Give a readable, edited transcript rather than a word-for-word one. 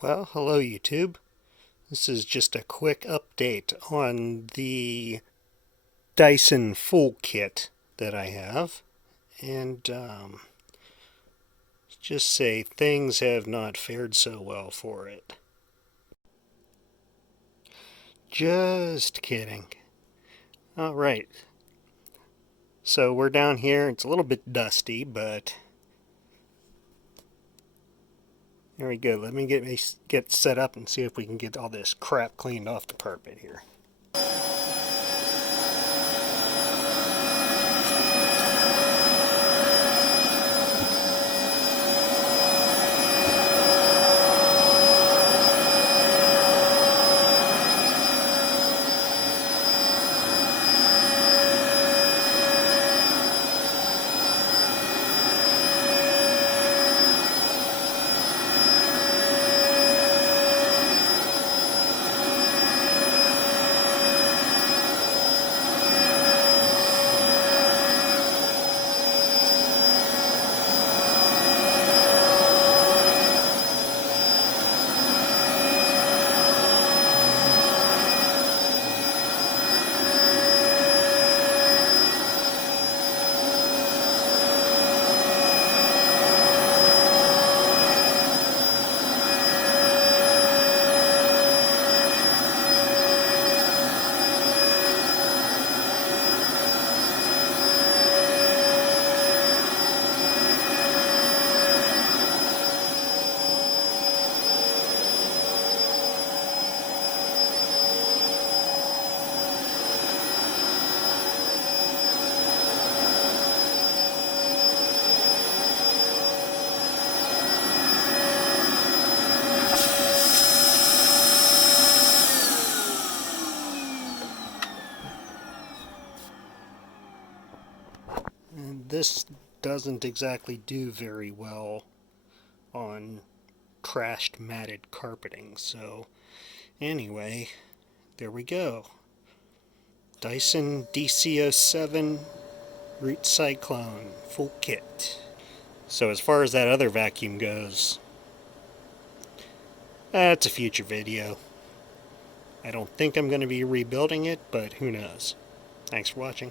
Well, hello YouTube. This is just a quick update on the Dyson Full Kit that I have. And just say things have not fared so well for it. Just kidding. Alright, so we're down here. It's a little bit dusty, but there we go. Let me get set up and see if we can get all this crap cleaned off the carpet here. And this doesn't exactly do very well on crashed matted carpeting. So anyway, there we go. Dyson DC07 Root Cyclone Full Kit. So as far as that other vacuum goes, that's a future video. I don't think I'm going to be rebuilding it, but who knows. Thanks for watching.